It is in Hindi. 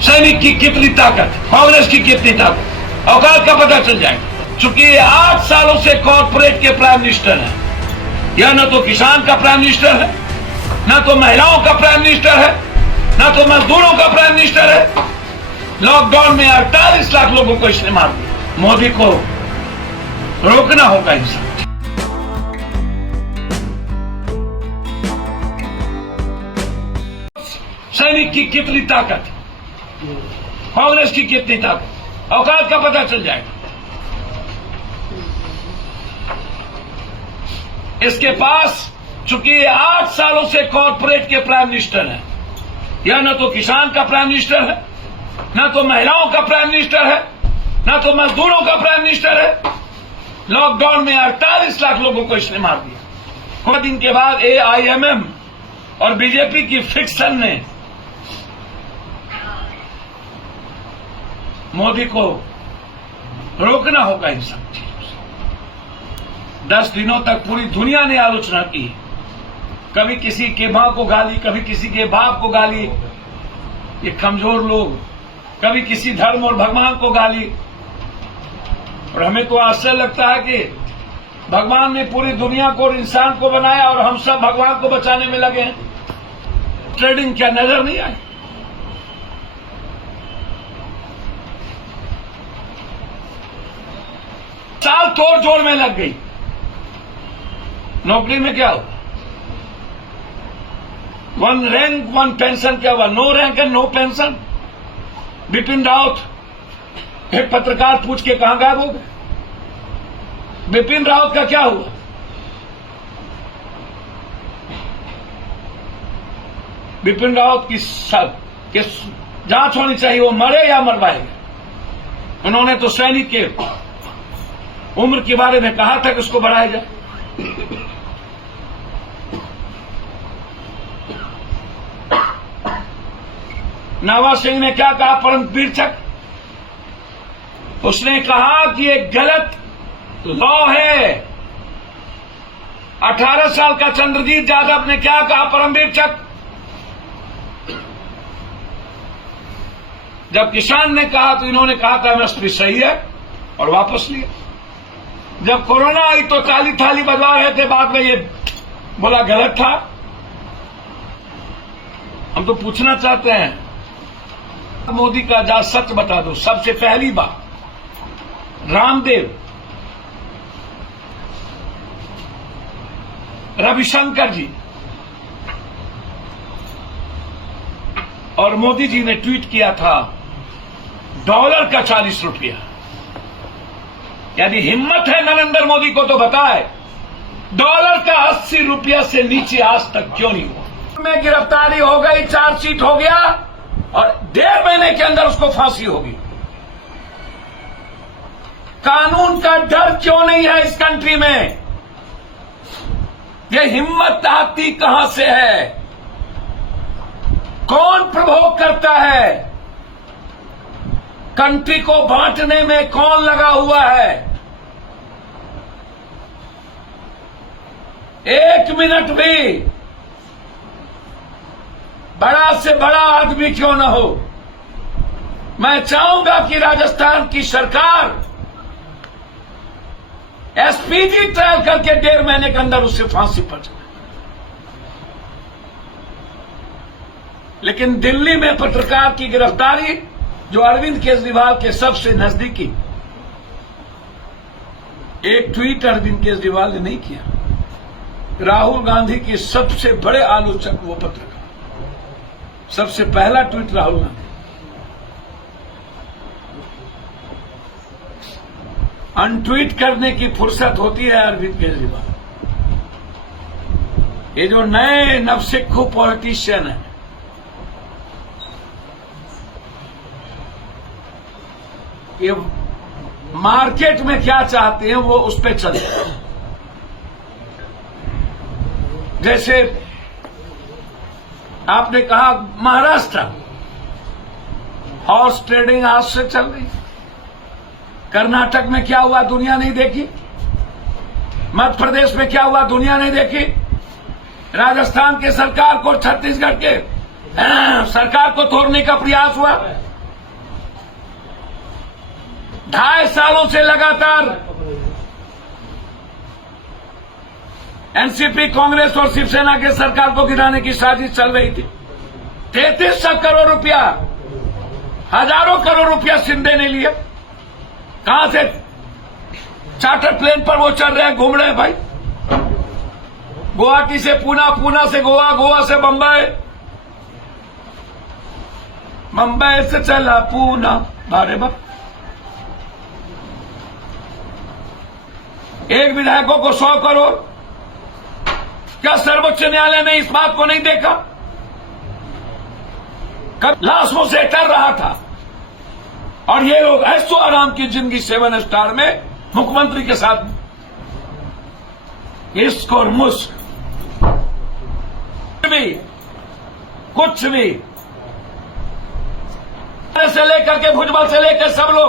सैनिक की कितनी ताकत, कांग्रेस की कितनी ताकत, औकात का पता चल जाएगा। चूंकि ये 8 सालों से कॉर्पोरेट के प्राइम मिनिस्टर हैं, यह न तो किसान का प्राइम मिनिस्टर है, न तो महिलाओं का प्राइम मिनिस्टर है, न तो मजदूरों का प्राइम मिनिस्टर है। लॉकडाउन में 48 लाख लोगों को इसने मार दिया। मोदी को रोकना होगा इंसान। सैनिक की कितनी ताकत, कांग्रेस की कितनी ताकत, औकात का पता चल जाएगा। इसके पास चूंकि 8 सालों से कॉर्पोरेट के प्राइम मिनिस्टर हैं, यह न तो किसान का प्राइम मिनिस्टर है, न तो महिलाओं का प्राइम मिनिस्टर है, न तो मजदूरों का प्राइम मिनिस्टर है। लॉकडाउन में 48 लाख लोगों को इसने मार दिया। कुछ दिन के बाद AIMM और बीजेपी की फिक्सन ने मोदी को रोकना होगा इन सब चीजों से। 10 दिनों तक पूरी दुनिया ने आलोचना की, कभी किसी के मां को गाली, कभी किसी के बाप को गाली, ये कमजोर लोग, कभी किसी धर्म और भगवान को गाली। और हमें तो आश्चर्य लगता है कि भगवान ने पूरी दुनिया को और इंसान को बनाया और हम सब भगवान को बचाने में लगे हैं। ट्रेडिंग क्या नजर नहीं आई? साल तोड़ जोड़ में लग गई। नौकरी में क्या हुआ? 1 रैंक 1 पेंशन क्या हुआ? No rank and no pension. Bipin Rawat, एक पत्रकार पूछ के कहां गायब हो गए? बिपिन रावत का क्या हुआ? बिपिन रावत की जांच होनी चाहिए, वो मरे या मरवाएगा। उन्होंने तो सैनिक के उम्र के बारे में कहा था कि उसको बढ़ाया जाए। नवाज सिंह ने क्या कहा? परमवीर चक, उसने कहा कि ये गलत लॉ है। 18 साल का चंद्रजीत यादव ने क्या कहा? परमवीर चक। जब किसान ने कहा तो इन्होंने कहा था एमएसपी सही है और वापस लिया। जब कोरोना आई तो ताली थाली बजवा रहे थे, बाद में ये बोला गलत था। हम तो पूछना चाहते हैं, मोदी का जा सच बता दो। सबसे पहली बात, रामदेव, रविशंकर जी और मोदी जी ने ट्वीट किया था डॉलर का 40 रुपया। यदि हिम्मत है नरेंद्र मोदी को तो बताए, डॉलर का 80 रुपया से नीचे आज तक क्यों नहीं हुआ? में गिरफ्तारी हो गई, चार्जशीट हो गया और 1.5 महीने के अंदर उसको फांसी होगी। कानून का डर क्यों नहीं है इस कंट्री में? ये हिम्मत आती कहां से है? कौन प्रभोग करता है? कंट्री को बांटने में कौन लगा हुआ है? 1 मिनट भी बड़ा से बड़ा आदमी क्यों न हो, मैं चाहूंगा कि राजस्थान की सरकार एसपीजी ट्रायल करके 1.5 महीने के अंदर उससे फांसी पर जाए। लेकिन दिल्ली में पत्रकार की गिरफ्तारी, जो अरविंद केजरीवाल के सबसे नजदीकी, एक ट्वीट अरविंद केजरीवाल ने नहीं किया। राहुल गांधी के सबसे बड़े आलोचक वो पत्रकार, सबसे पहला ट्वीट राहुल गांधी। अनट्वीट करने की फुर्सत होती है अरविंद केजरीवाल। ये जो नए नवसिखू पॉलिटिशियन है, ये मार्केट में क्या चाहते हैं वो उस पर चलते हैं। जैसे आपने कहा महाराष्ट्र हॉर्स ट्रेडिंग आज से चल रही, कर्नाटक में क्या हुआ दुनिया नहीं देखी, मध्य प्रदेश में क्या हुआ दुनिया नहीं देखी, राजस्थान के सरकार को, छत्तीसगढ़ के सरकार को तोड़ने का प्रयास हुआ, 2.5 सालों से लगातार एनसीपी, कांग्रेस और शिवसेना के सरकार को गिराने की साजिश चल रही थी। 3300 करोड़ रुपया, हजारों करोड़ रुपया शिंदे ने लिया। कहां से चार्टर प्लेन पर वो चल रहे हैं, घूम रहे हैं भाई। गुवाहाटी से पूना, पूना से गोवा, गोवा से बंबई, बंबई से चला पूना। बारे बाप, एक विधायकों को 100 करोड़। क्या सर्वोच्च न्यायालय ने इस बात को नहीं देखा? कब लाशों से कर रहा था और ये लोग ऐसो आराम की जिंदगी 7 स्टार में मुख्यमंत्री के साथ इश्क और मुश्क भी कुछ भी से लेकर के भुजबल से लेकर सब लोग